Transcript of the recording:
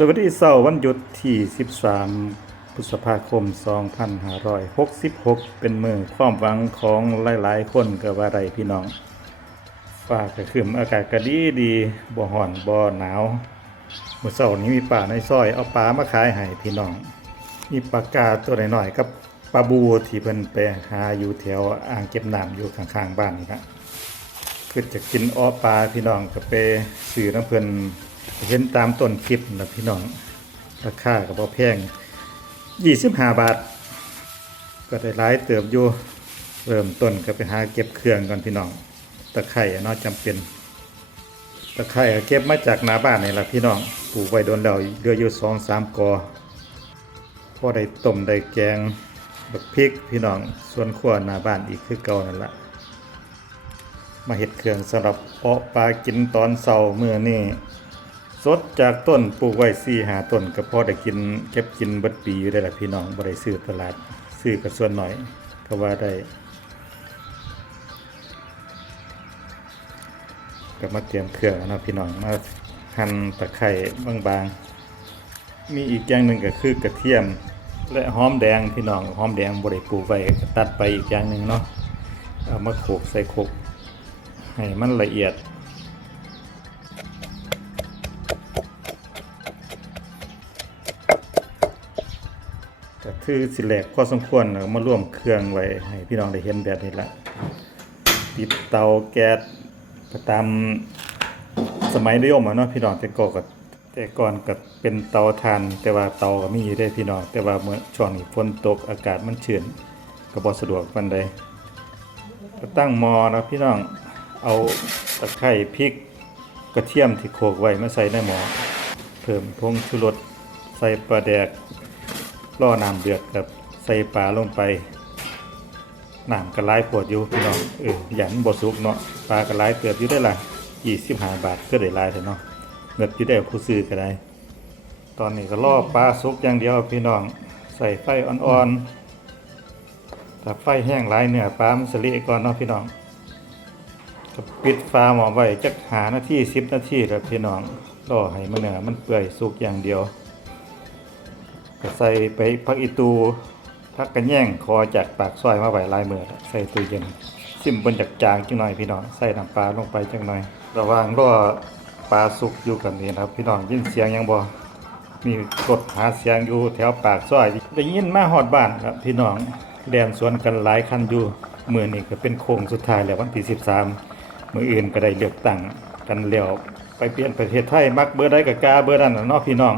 สวัสดีเสาร์วันหยุดที่ 13 พฤษภาคม 2566 เป็นมือความหวังของหลาย ๆ คนก็ว่าไรพี่น้องฟ้าก็คืมอากาศก็ดีดีบ่ฮ้อนบ่หนาวเมื่อเสาร์นี้มีป่าในซอยเอาปลามาขายให้พี่น้อง มีปลากาตัวหน้อยๆกับปลาบูที่เพิ่นไปหาอยู่แถวอ่างเก็บน้ำอยู่ข้างๆบ้านนี่ครับคือจะกินอ้อปลาพี่น้องก็ไปซื้อน้ำเพิ่น เห็นตามต้นคลิปนะพี่น้อง ราคาก็บ่แพง25 บาท ก็ได้หลายเติบอยู่เริ่มต้นก็ไปหาเก็บเครื่องก่อนพี่น้อง ตะไคร่อะเนาะจำเป็น ตะไคร่เก็บมาจากหน้าบ้านนี่แหละพี่น้อง ปลูกไว้โดนแล้วเหลืออยู่2-3กอพอได้ต้มได้แกงบักพริกพี่น้อง ส่วนขั้วหน้าบ้านอีกคือเก่านั่นล่ะมาเห็ดเครื่องสำหรับเพาะปลากินตอนเสาร์มื้อนี้ สดจากต้นปลูกไว้สี่หาต้นก็พอได้กินเก็บกินบัดปีอยู่ได้ละพี่น้องบ่ได้ซื้อตลาดซื้อก็ส่วนหน่อยก็ว่าได้ก็มาเตรียมเครื่องนะพี่น้องมาหั่นตะไคร้บางๆ มีอีกอย่างหนึ่งก็คือกระเทียมและหอมแดงพี่น้องหอมแดงบ่ได้ปลูกไว้ตัดไปอีกอย่างหนึ่งเนาะเอามาโขลกใส่โขลกให้มันละเอียด ก็คือสิแหลกพอสมควรแล้วมาร่วมเครื่องไว้ให้พี่น้องได้เห็นแบบนี้ละติดเตาแก๊สก็ตามสมัยนิยมอะเนาะพี่น้องแต่ก่อนก็แต่ก่อนก็เป็นเตาถ่าน แต่ว่าเตาก็มีอยู่ได้พี่น้องแต่ว่าเมื่อช่วงนี้ฝนตกอากาศมันชื้นก็บ่สะดวกปานใดก็ตั้งหมอนะพี่น้องเอาตะไคร้พริกกระเทียมที่โขลกไว้มาใส่ในหมอเพิ่มผงชูรสใส่ปลาแดก ล่อน้ำเดือดกับใส่ปลาลงไปน้ำกระไลายปวดอยู่พี่น้องเออหยันบสุกเนาะปลากระไลายเติบอยู่ได้ละ25บห้าบาทก็ได้ลายแต่เนาะเงิบอยู่ได้ผู้ซื้อก็ได้ ตอนนี้ก็ล่อปลาสุกอย่างเดียวพี่น้องใส่ไฟอ่อนๆถ้าไฟแห้งหลายเนื้อปลามันสละก่อนเนาะพี่น้องก็ปิดฝาหม้อไว้จักหานาทีสิบนาทีแล้วพี่น้องรอให้มันเนื้อมันเปื่อยสุกอย่างเดียว ก็ใส่ไปพักอีตูพักกระแย่งคอจากปากซอยมาไว้ลายมือใส่ตู้เย็นซิมบนจากจางจังหน่อยพี่น้องใส่น้ำปลาลงไปจังหน่อย ระว่างรอปลาสุกอยู่กันนี่นะครับ พี่น้องยินเสียงยังบ่มีกดหาเสียงอยู่แถวปากซอยได้ยินมาฮอดบ้านครับพี่น้องแดนสวนกันหลายคันอยู่มือนี้ก็เป็นโค้งสุดท้ายแล้ววันที่13มืออื่นก็ได้เลือกตั้งกันแล้วไปเปลี่ยนประเทศไทยมักเบอร์ใดก็กาเบอร์นั้นนะเนาะพี่น้อง